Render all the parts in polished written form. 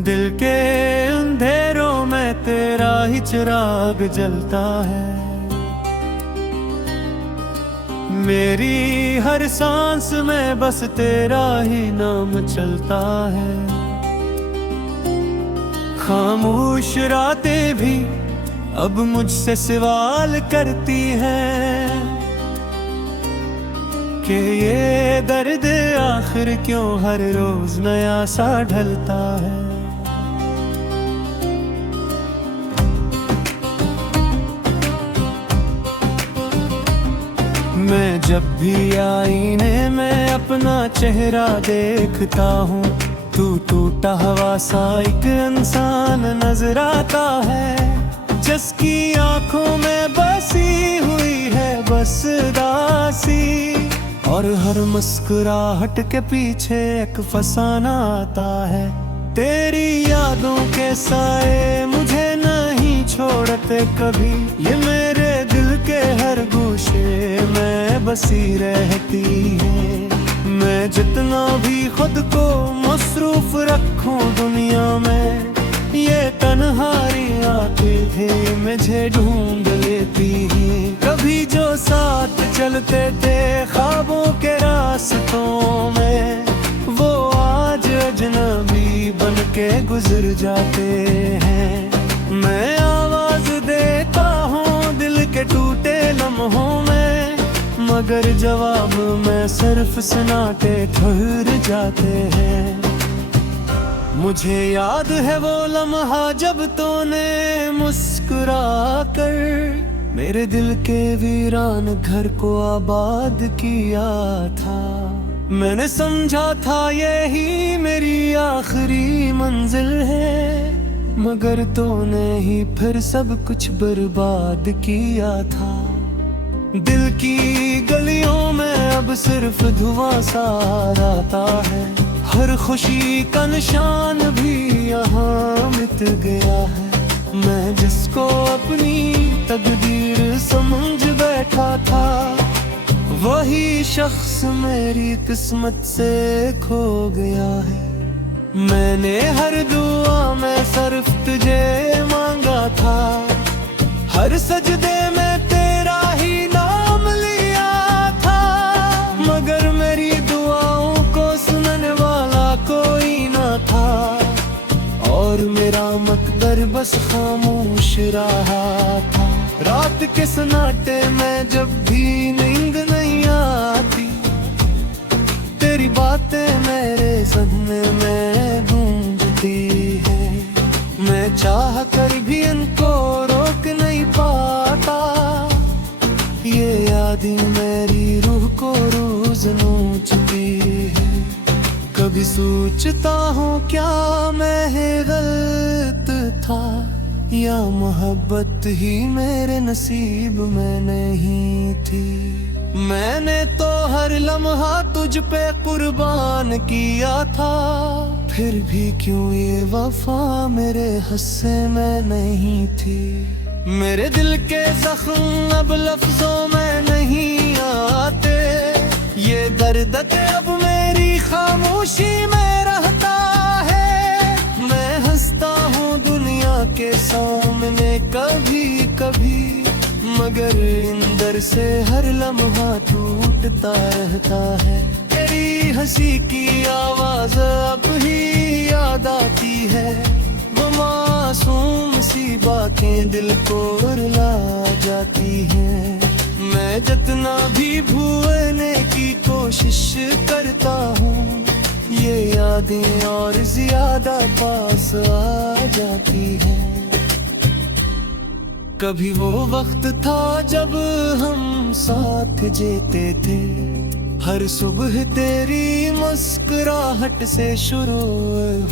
दिल के अंधेरों में तेरा ही चिराग जलता है। मेरी हर सांस में बस तेरा ही नाम चलता है। खामोश रातें भी अब मुझसे सवाल करती हैं कि ये दर्द आखिर क्यों हर रोज नया सा ढलता है। मैं जब भी आईने में अपना चेहरा देखता हूँ, तू टूटा हुआ सा एक इंसान नजर आता है, जिसकी आंखों में बसी हुई है बस उदासी, और हर मुस्कुराहट के पीछे एक फसाना आता है। तेरी यादों के साए मुझे नहीं छोड़ते कभी, ये मेरे दिल के हर गोशे में बसी रहती है। मैं जितना भी खुद को मसरूफ रखूं दुनिया में, ये तन्हाई आके मुझे ढूंढ लेती है। कभी जो साथ चलते थे ख्वाबों के रास्तों में, वो आज अजनबी बन के गुजर जाते हैं। मैं आवाज देता हूँ दिल के टूटे लम्हों में, मगर जवाब में सिर्फ सन्नाटे ठहर जाते हैं। मुझे याद है वो लम्हा जब तूने मुस्कुरा कर मेरे दिल के वीरान घर को आबाद किया था। मैंने समझा था यही मेरी आखिरी मंजिल है, मगर तूने ही फिर सब कुछ बर्बाद किया था। दिल की गलियों में अब सिर्फ धुआं सा आता है, हर खुशी का निशान भी यहाँ मिट गया है। मैं जिसको अपनी तकदीर समझ बैठा था, वही शख्स मेरी किस्मत से खो गया है। मैंने हर दुआ में सिर्फ तुझे मांगा था, हर सजदे में तेरा ही नाम लिया था, मगर मेरी दुआओं को सुनने वाला कोई ना था, और मेरा मकदर बस खामोश रहा था। रात के सन्नाटे में जब भी नींद नहीं आती, तेरी बातें मेरे सपने में गूंजती है। मैं चाह कर भी इनको रोक नहीं पाता, ये यादें मेरी रूह को रोज नोचती है। कभी सोचता हूँ क्या मैं गलत था, या मोहब्बत ही मेरे नसीब में नहीं थी। मैंने तो हर लम्हा तुझ पे कुर्बान किया था, फिर भी क्यों ये वफा मेरे हिस्से में नहीं थी। मेरे दिल के जख्म अब लफ्जों में नहीं आते, ये दर्द अब मेरी खामोशी में रहता है। मैं हंसता हूँ दुनिया के सामने कभी कभी, मगर अंदर से हर लम्हा टूटता रहता है। तेरी हंसी की आवाज अब ही याद आती है, वो मासूम सी बातें दिल को रुला जाती हैं। मैं जितना भी भूलने की कोशिश करता हूँ, ये यादें और ज्यादा पास आ जाती हैं। कभी वो वक्त था जब हम साथ जीते थे, हर सुबह तेरी मुस्कुराहट से शुरू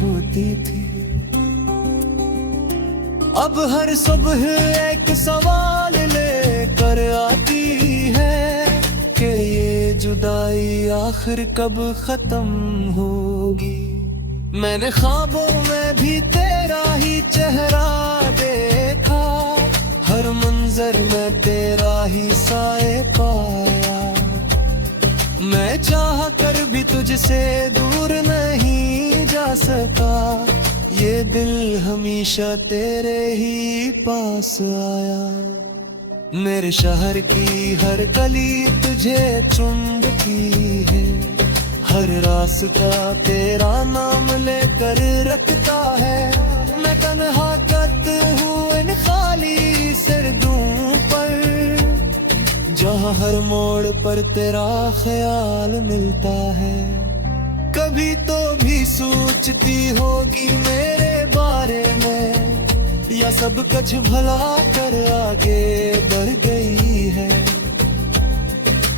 होती थी। अब हर सुबह एक सवाल लेकर आती है कि ये जुदाई आखिर कब खत्म होगी। मैंने ख्वाबों में भी तेरा ही चेहरा देखा, हर मंजर में तेरा ही साए पाया। मैं चाह कर भी तुझसे दूर नहीं जा सका, ये दिल हमेशा तेरे ही पास आया। मेरे शहर की हर गली तुझे चुमती है, हर रास्ता तेरा नाम लेकर रखता है। मैं तन्हा कत हूँ इन खाली सरदों पर, जहाँ हर मोड़ पर तेरा ख्याल मिलता है। कभी तो भी सोचती होगी मेरे बारे में, या सब कुछ भला कर आगे बढ़ गई है।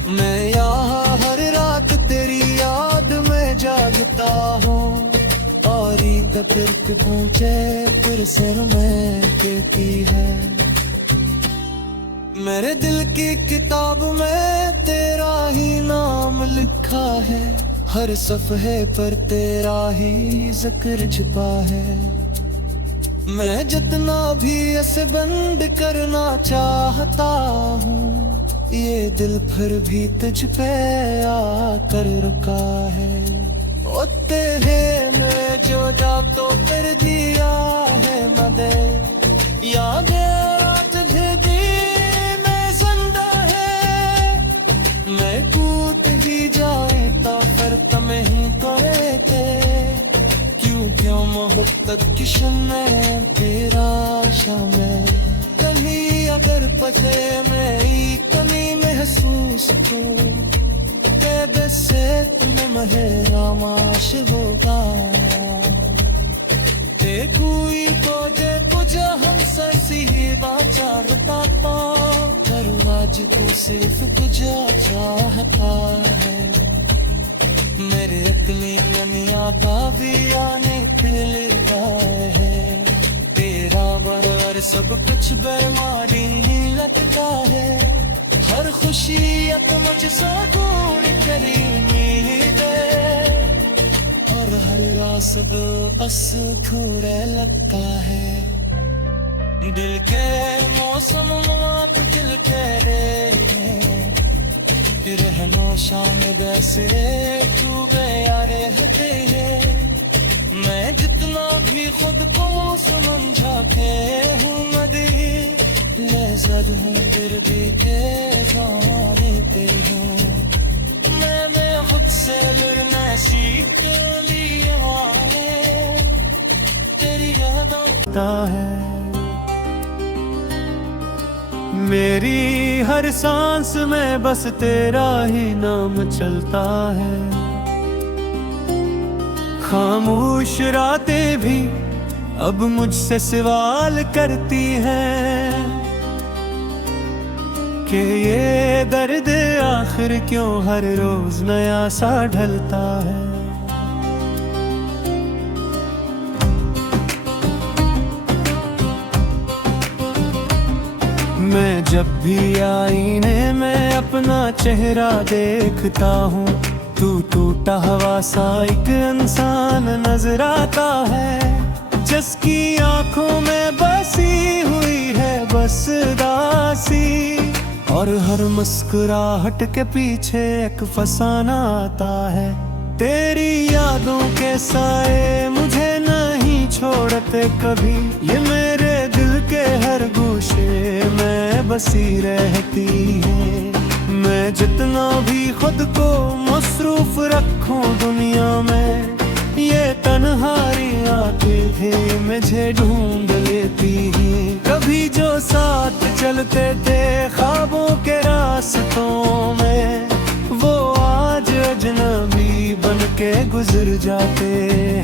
मैं यहाँ हर रात तेरी याद में जागता हूँ, और ईद फिर पहुँचे फिर सिर में कहती है। मेरे दिल की किताब में तेरा ही नाम लिखा है, हर सफ़हे पर तेरा ही जिक्र छुपा है। मैं जितना भी ऐसे बंद करना चाहता हूँ, ये दिल फिर भी तुझ पे आकर रुका है। ओ तेरे में जो जा तो कर दिया है मदद, यादें रात भेदी मैं जिंदा है। मैं कूद भी जाए तो फिर तुम ही तो रहते, क्यों मोहब्बत की शम्में तेरा शामिल। कभी अगर पते में कमी महसूस हो, कैद से तुम मेरा माश होगा। कोई तो जे तुझे हमसे सीधा चाहता था, पर आज तो सिर्फ तुझे चाहता है। मेरे अपनी दुनिया का भी आने दिल है, तेरा बराबर सब कुछ बेमारी लगता है। हर खुशी अब मुझसे दूर करी उम्मीद है, और हर रात बस थोड़े लगता है। दिल के मौसम आप दिल कह रहे हैं, रहनो शाम वैसे तू गया रहते हैं। मैं जितना भी खुद को समझा के हूँ मदी, लहज़त हूँ फिर भी देते हूँ। मैं खुद से लड़ना सीख लिया है, तेरी यादों है। मेरी हर सांस में बस तेरा ही नाम चलता है। खामोश रातें भी अब मुझसे सवाल करती हैं, कि ये दर्द आखिर क्यों हर रोज नया सा ढलता है। मैं जब भी आईने में अपना चेहरा देखता हूँ, तू टूटा हुआ सा एक इंसान नजर आता है। जिसकी आंखों में बसी हुई है बस उदासी, और हर मुस्कुराहट के पीछे एक फसाना आता है। तेरी यादों के साए मुझे नहीं छोड़ते कभी, ये मेरे दिल के हर गोशे में बसी रहती है। मैं जितना भी खुद को मसरूफ रखूं दुनिया में, ये तन्हाई आके भी मुझे ढूंढ लेती है। कभी जो साथ चलते थे ख्वाबों के रास्तों में, वो आज अजनबी बन के गुजर जाते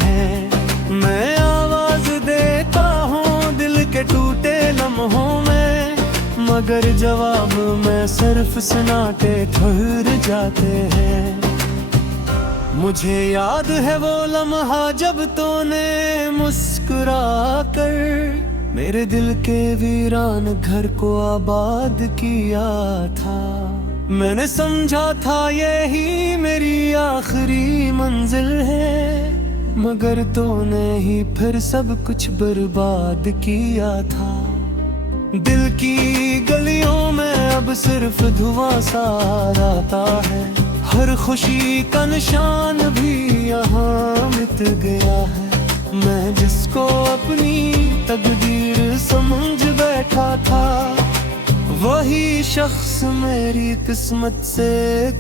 हैं। मैं आवाज देता हूँ दिल के टूटे लम्हों में, मगर जवाब में सिर्फ सन्नाटे ठहर जाते हैं। मुझे याद है वो लम्हा जब तूने मुस्कुरा कर मेरे दिल के वीरान घर को आबाद किया था। मैंने समझा था यही मेरी आखिरी मंजिल है, मगर तूने ही फिर सब कुछ बर्बाद किया था। दिल की गलियों में अब सिर्फ धुआं सा आता है, हर खुशी का निशान भी यहाँ मिट गया है। मैं जिसको अपनी तकदीर समझ बैठा था, वही शख्स मेरी किस्मत से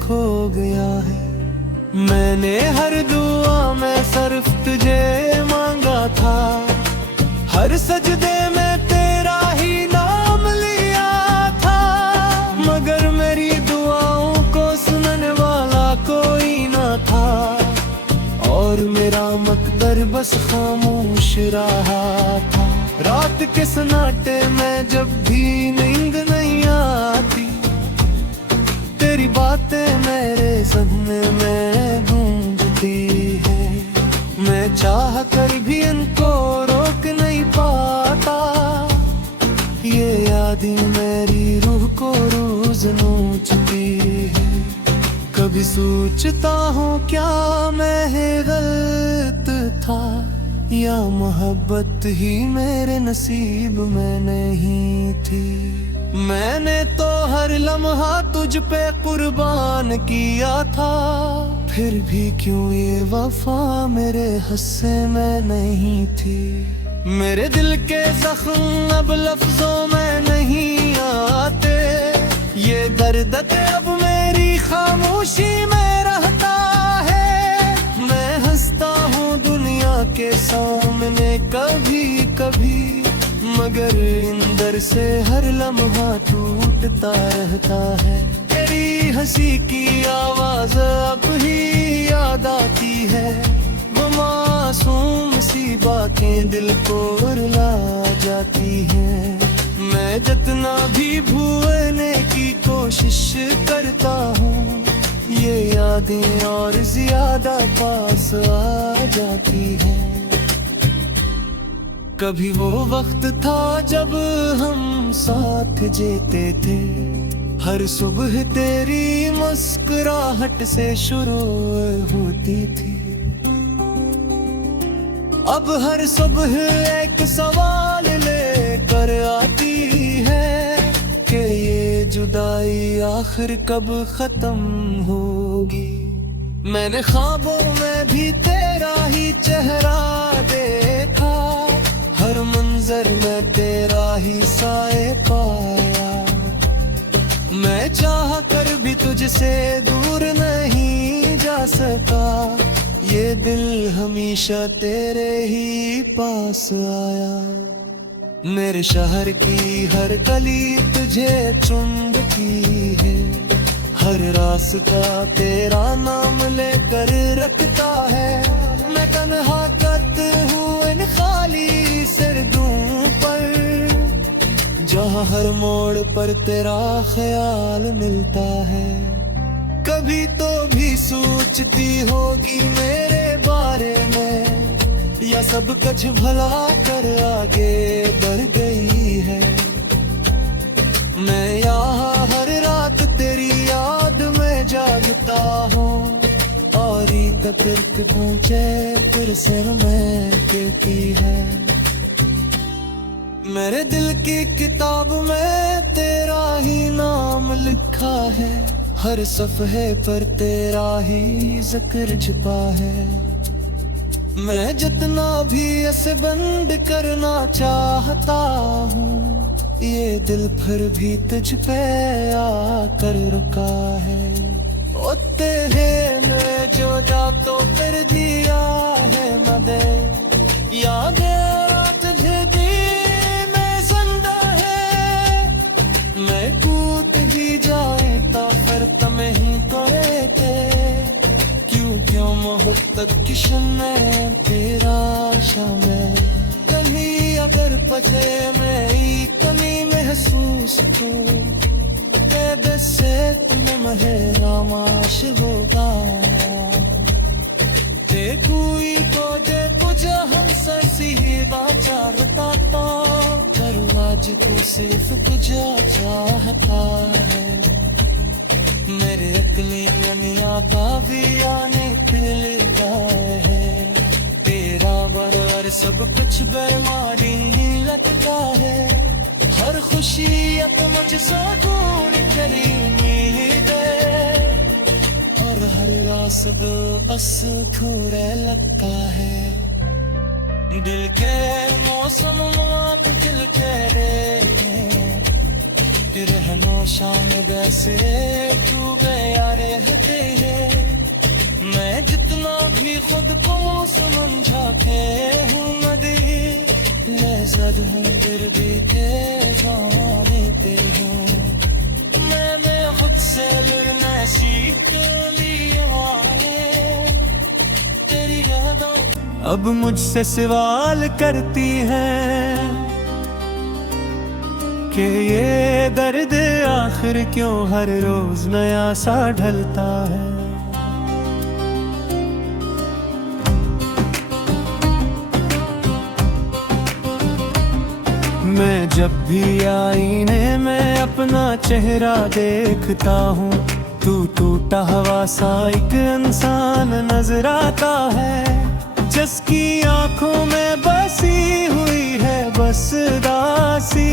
खो गया है। मैंने हर दुआ में सिर्फ तुझे मांगा था, हर सजदे में तेरा ही नाम लिया था, मगर मेरी दुआओं को सुनने वाला कोई ना था, और मेरा मकदर बस खामोश रहा था। रात के सन्नाटे में जब भी नींद नहीं आती, तेरी बातें मेरे ज़हन में गूंजती है। मैं चाह कर भी इनको रोक नहीं पाता, ये यादें मेरी रूह को रोज़ नोचती है। कभी सोचता हूँ क्या मैं गलत था, या मोहब्बत ही मेरे नसीब में नहीं थी। मैंने तो हर लम्हा तुझ पे कुर्बान किया था, फिर भी क्यों ये वफा मेरे हिस्से में नहीं थी। मेरे दिल के जख्म अब लफ्जों में नहीं आते, ये दर्द अब मेरी खामोशी में रहता है। मैं हंसता हूँ दुनिया के सामने कभी कभी, मगर अंदर से हर लम्हा टूटता रहता है। तेरी हंसी की आवाज अब ही याद आती है, वो मासूम सी बातें दिल को रुला जाती हैं। मैं जितना भी भूलने की कोशिश करता हूँ, ये यादें और ज्यादा पास आ जाती हैं। कभी वो वक्त था जब हम साथ जीते थे, हर सुबह तेरी मुस्कुराहट से शुरू होती थी। अब हर सुबह एक सवाल लेकर आती है कि ये जुदाई आखिर कब खत्म होगी। मैंने ख्वाबों में भी तेरा ही चेहरा देखा, हर मंजर में तेरा ही साए पाया। मैं चाह कर भी तुझसे दूर नहीं जा सका, ये दिल हमेशा तेरे ही पास आया। मेरे शहर की हर गली तुझे चुमती है, हर रास्ता तेरा नाम लेकर रखता है। मैं तन्हा कत हूँ इन खाली सरदों पर, जहाँ हर मोड़ पर तेरा ख्याल मिलता है। कभी तो भी सोचती होगी मेरे बारे में, या सब कुछ भला कर आगे बढ़ गई है। मैं यहाँ हर रात तेरी याद में जागता हूँ, और तक पहुँचे फिर सिर में गिरती है। मेरे दिल की किताब में तेरा ही नाम लिखा है, हर सफ़हे पर तेरा ही जिक्र छुपा है। मैं जितना भी ऐसे बंद करना चाहता हूँ, ये दिल फिर भी तुझ पे आकर रुका है। ओ तेरे में जो जा तो कर दिया है मदे, यादें तुझे दी मैं जिंदा है। मैं कूद भी जाए तो फिर तुम्हें ही कोते, क्यों मोहब्बत की शम्में तेरा शामिल। कभी अगर पचे में ही कमी महसूस करूं, कैद से तुम्हें महरामाश होगा। देखुई तो देखो जो हम सही बाचारता तो, आज को सिर्फ तुझे चाहता है। मेरे अकली दुनिया का भी आने खिल गया है, तेरा बराबर सब कुछ बेमारी लगता है। हर खुशी अब मुझसे दूर करी दे, और हर रास्ता बस खुरे लगता है। दिल के मौसम आप दिल कह रहे हैं कि रहनो शाम वैसे डूबे यार रहते हैं। मैं जितना भी खुद को समझा के हूँ नदी लहज़त हूँ फिर भी के जानते हूँ। मैं खुद से लड़ना सीख लिया है तेरी यादों। अब मुझसे सवाल करती है कि ये दर्द आखिर क्यों हर रोज नया सा ढलता है। मैं जब भी आईने में अपना चेहरा देखता हूँ, तू टूटा हुआ सा एक इंसान नजर आता है, जिसकी आंखों में बसी हुई है बस उदासी,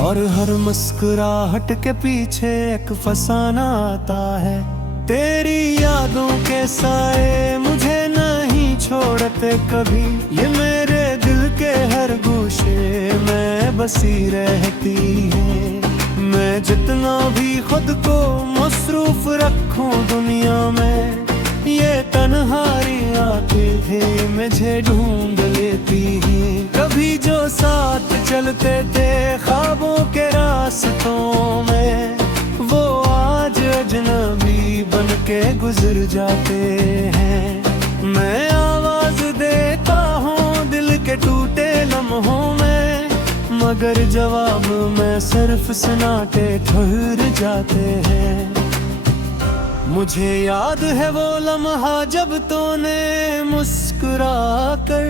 और हर मुस्कुराहट के पीछे एक फसाना आता है। तेरी यादों के साए मुझे नहीं छोड़ते कभी, ये मेरे दिल के हर गोशे में बसी रहती है। मैं जितना भी खुद को मसरूफ रखूं दुनिया में, ये तन्हाई आके मुझे ढूंढ लेती है। कभी जो साथ चलते थे ख्वाबों के रास्तों में, वो आज अजनबी बन के गुजर जाते हैं। मैं आवाज देता हूँ दिल के टूटे लम्हों में, मगर जवाब में सिर्फ सन्नाटे ठहर जाते हैं। मुझे याद है वो लम्हा जब तूने मुस्कुरा कर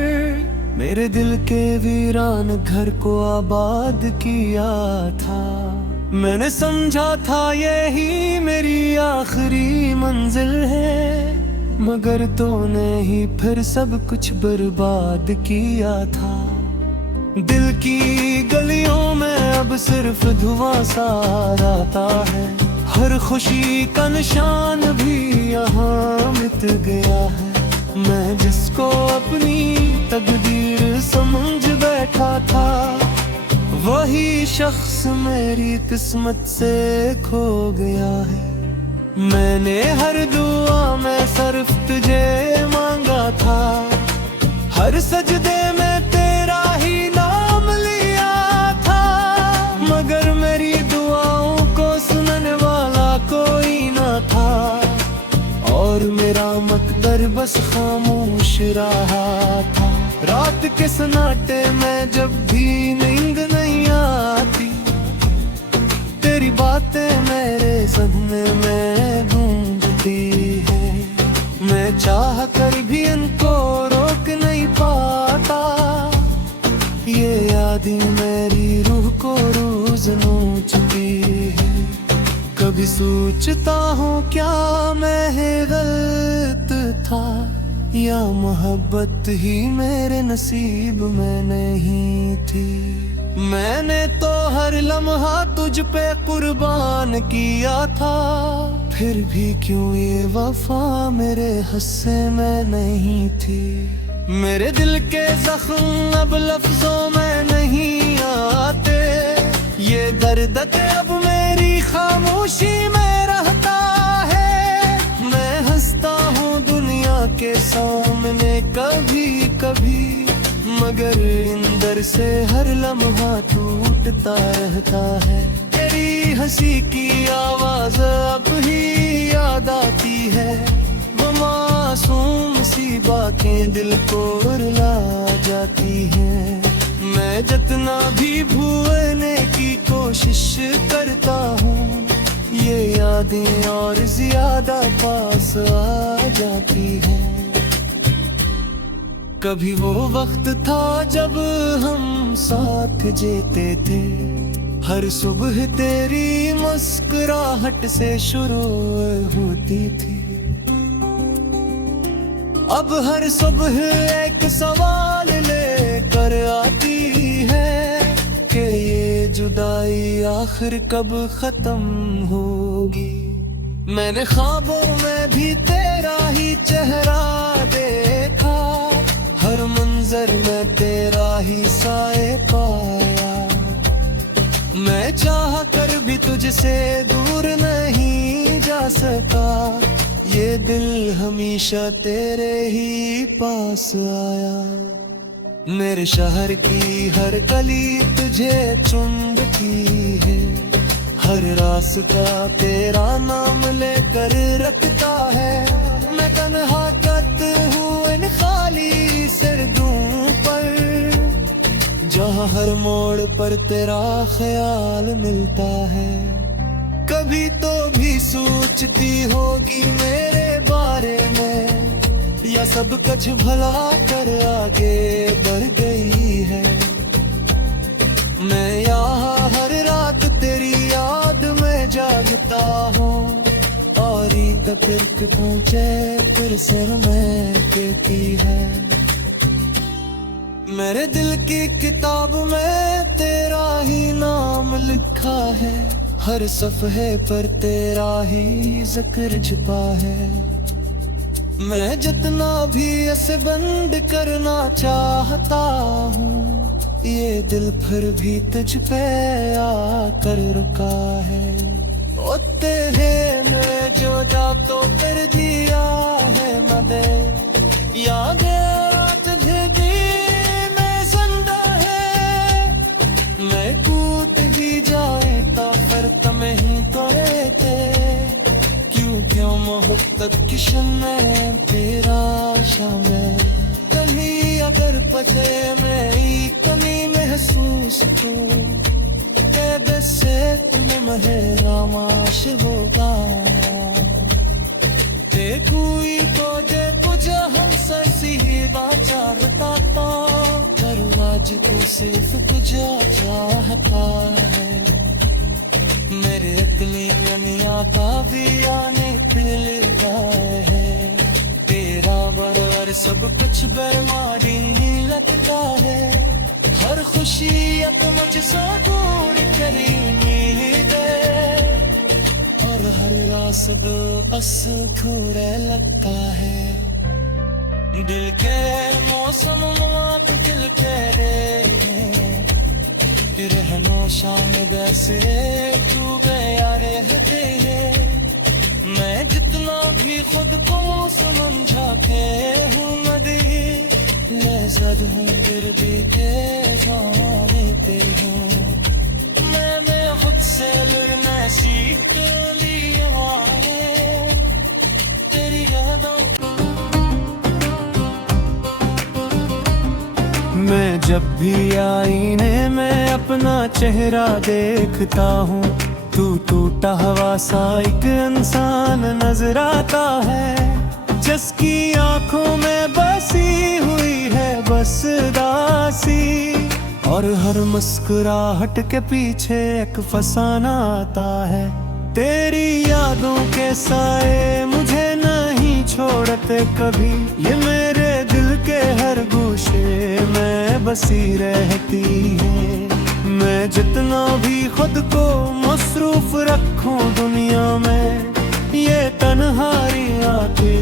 मेरे दिल के वीरान घर को आबाद किया था। मैंने समझा था यही मेरी आखिरी मंजिल है, मगर तूने ही फिर सब कुछ बर्बाद किया था। दिल की गलियों में अब सिर्फ धुआं सा आता है, हर खुशी का निशान भी यहाँ मिट गया है। मैं जिसको अपनी तकदीर समझ बैठा था, वही शख्स मेरी किस्मत से खो गया है। मैंने हर दुआ में सिर्फ तुझे मांगा था, हर सजदे में तेरा ही नाम लिया था, मगर मेरी दुआओं को सुनने वाला कोई ना था, और मेरा मकदर बस खामोश रहा था। रात के सन्नाटे में जब भी नींद नहीं आती, तेरी बातें मेरे ज़हन में गूंजती है। मैं चाह कर भी इनको रोक नहीं पाता, ये यादें मेरी रूह को रोज नोचती है। कभी सोचता हूँ क्या मैं गलत था, या मोहब्बत ही मेरे नसीब में नहीं थी। मैंने तो हर लम्हा तुझ पे कुर्बान किया था, फिर भी क्यों ये वफा मेरे हिस्से में नहीं थी। मेरे दिल के जख्म अब लफ्जों में नहीं आते, ये दर्द अब मेरी खामोशी में रहता है। मैं हंसता हूँ दुनिया के सामने कभी कभी, मगर अंदर से हर लम्हा टूटता रहता है। तेरी हंसी की आवाज अब ही याद आती है, वो मासूम सी बातें दिल को रुला जाती हैं। मैं जितना भी भूलने की कोशिश करता हूँ, ये यादें और ज्यादा पास आ जाती हैं। कभी वो वक्त था जब हम साथ जीते थे, हर सुबह तेरी मुस्कुराहट से शुरू होती थी। अब हर सुबह एक सवाल लेकर आती है कि ये जुदाई आखिर कब खत्म होगी। मैंने ख्वाबों में भी तेरा ही चेहरा देखा, हर मंजिल नजर में तेरा ही साए पाया। मैं चाह कर भी तुझसे दूर नहीं जा सका, ये दिल हमेशा तेरे ही पास आया। मेरे शहर की हर गली तुझे चुम्बती है, हर रास्ता तेरा नाम लेकर रखता है। मैं तन्हा कत हूँ इन खाली सरदों पर, जहाँ हर मोड़ पर तेरा ख्याल मिलता है। कभी तो भी सोचती होगी मेरे बारे में, या सब कुछ भला कर आगे बढ़ गई है। मैं यहाँ हर रात तेरी याद में जागता हूँ, और तक पहुँचे फिर सिर में कहती है। मेरे दिल की किताब में तेरा ही नाम लिखा है, हर सफ़हे पर तेरा ही जिक्र छुपा है। मैं जितना भी ऐसे बंद करना चाहता हूँ, ये दिल फिर भी तुझ पे आकर रुका है। ओ तेरे में जो जा तो कर दिया है मदे, यादें तुझे दी मैं जिंदा है। मैं कूद भी जाए तो फिर तुम्हें ही तो रहते, क्यों मोहब्बत की शम्में तेरा शामिल। कहीं अगर पते में कमी महसूस हो, कैद से तुम्हें मेरा माश होगा। कोई तो जे तुझे हमसे सीधा चाहता था, दरवाज को सिर्फ तुझे चाहता है। मेरे अकली मियाँ का भी आने दिल गाए है, तेरा बरवर सब कुछ बेमारी लगता है। हर खुशी अब मुझसे दूर करी दे, और हर रास्ता बस थोड़े लगता है। दिल के मौसम आप दिल कह रहे रहनो शाम वैसे तू गया रहते हैं। मैं जितना भी खुद को समझा के हूँ नदी, लहज़त हूँ फिर भी के जानते हूँ। मैं खुद से लड़ना सीख लिया है तेरी यादों। मैं जब भी आईने में अपना चेहरा देखता हूँ, तू टूटा हुआ सा एक इंसान नजर आता है। जिसकी आंखों में बसी हुई है बस दासी, और हर मुस्कुराहट के पीछे एक फसाना आता है। तेरी यादों के साए मुझे नहीं छोड़ते कभी, ये मेरे दिल के हर गोशे में बसी रहती है। मैं जितना भी खुद को मसरूफ रखूं दुनिया में, ये तन्हाई आके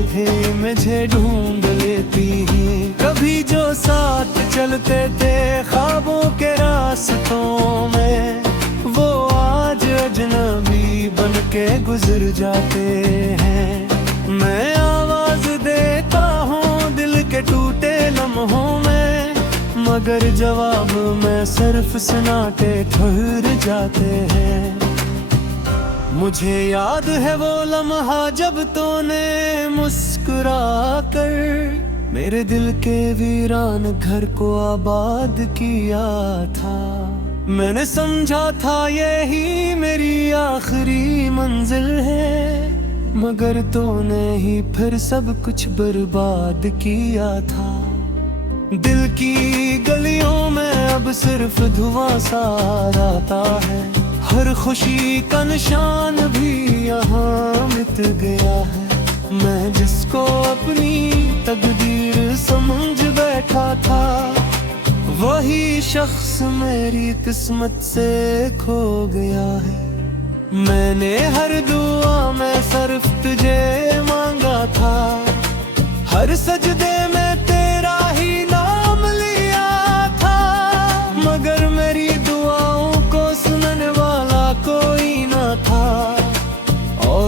मुझे ढूंढ लेती है। कभी जो साथ चलते थे ख्वाबों के रास्तों में, वो आज अजनबी बन के गुजर जाते हैं। मैं आवाज देता हूँ दिल के टूटे लम्हों में, मगर जवाब में सिर्फ सन्नाटे ठहर जाते हैं। मुझे याद है वो लम्हा जब तूने मुस्कुरा कर मेरे दिल के वीरान घर को आबाद किया था। मैंने समझा था यही मेरी आखिरी मंजिल है, मगर तूने ही फिर सब कुछ बर्बाद किया था। दिल की गलियों में अब सिर्फ धुआं सा आता है, हर खुशी का निशान भी यहाँ मिट गया है। मैं जिसको अपनी तकदीर समझ बैठा था, वही शख्स मेरी किस्मत से खो गया है। मैंने हर दुआ में सिर्फ तुझे मांगा था, हर सजदे में तेरा ही नाम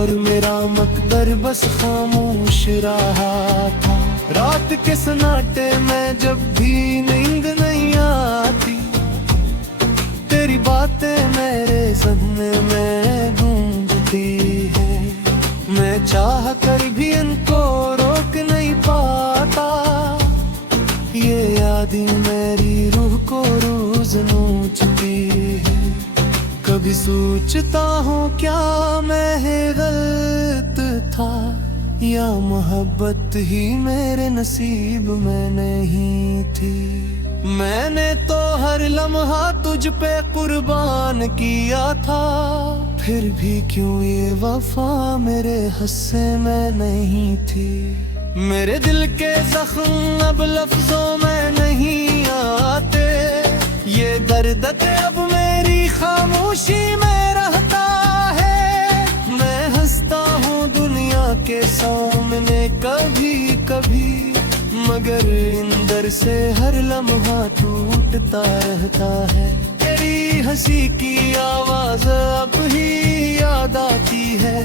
और मेरा मकदर बस खामोश रहा था। रात के सन्नाटे में जब भी नींद नहीं आती, तेरी बातें मेरे ज़हन में गूंजती है। मैं चाह कर भी इनको रोक नहीं पाता, ये यादें मेरी रूह को रोज नोचती है। कभी सोचता हूँ क्या मैं गलत था, या मोहब्बत ही मेरे नसीब में नहीं थी। मैंने तो हर लम्हा तुझ पे कुर्बान किया था, फिर भी क्यों ये वफा मेरे हिस्से में नहीं थी। मेरे दिल के जख्म अब लफ्जों में नहीं आते, ये दर्द अब मेरी खामोशी में रहता है। मैं हंसता हूँ दुनिया के सामने कभी कभी, मगर अंदर से हर लम्हा टूटता रहता है। तेरी हंसी की आवाज अब ही याद आती है,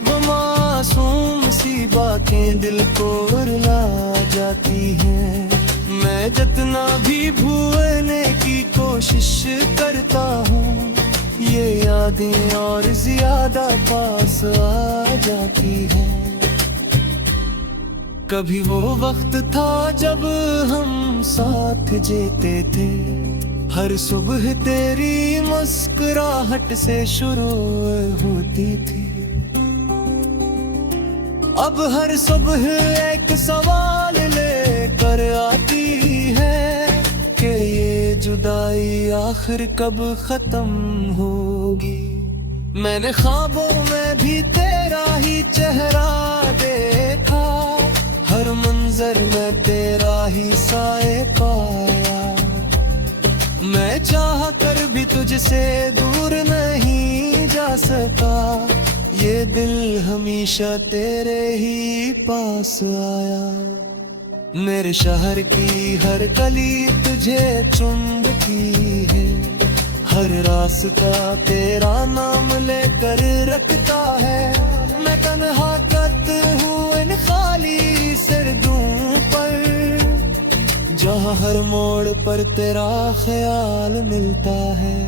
वो मासूम सी बातें दिल को रुला जाती हैं। मैं जितना भी भूलने की कोशिश करता हूँ, ये यादें और ज्यादा पास आ जाती हैं। कभी वो वक्त था जब हम साथ जीते थे, हर सुबह तेरी मुस्कुराहट से शुरू होती थी। अब हर सुबह एक सवाल लेकर आती है कि ये जुदाई आखिर कब खत्म होगी। मैंने ख्वाबों में भी तेरा ही चेहरा देखा, हर मंजर में तेरा ही साए पाया। मैं चाह कर भी तुझसे दूर नहीं जा सका, ये दिल हमेशा तेरे ही पास आया। मेरे शहर की हर गली तुझे चुमती है, हर रास्ता तेरा नाम लेकर रखता है। मैं तन्हा कत हूँ इन खाली सरदों पर, जहाँ हर मोड़ पर तेरा ख्याल मिलता है।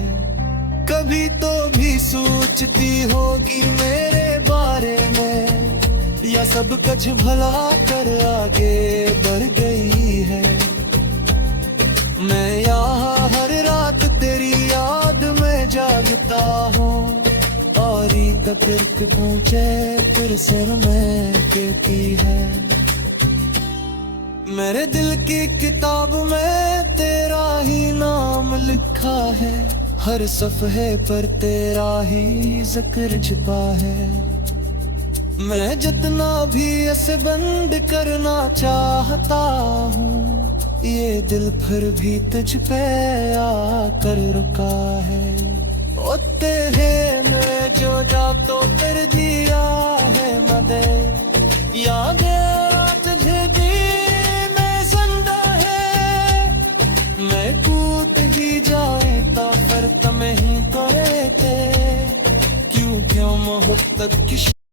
कभी तो भी सोचती होगी मेरे बारे में, या सब कुछ भला कर आगे बढ़ गई है। मैं यहाँ हर रात तेरी याद में जागता हूँ, और तक पहुँचे फिर सिर में कहती है। मेरे दिल की किताब में तेरा ही नाम लिखा है, हर सफ़हे पर तेरा ही जिक्र छुपा है। मैं जितना भी ऐसे बंद करना चाहता हूँ, ये दिल फिर भी तुझ पे आकर रुका है। ओ तेरे में जो जाप तो कर दिया है मदद, याद तुझे दी मैं जिंदा है। मैं कूद भी जाए तो फिर तुम्हें ही तो रहते, क्यों क्यों मोहब्बत की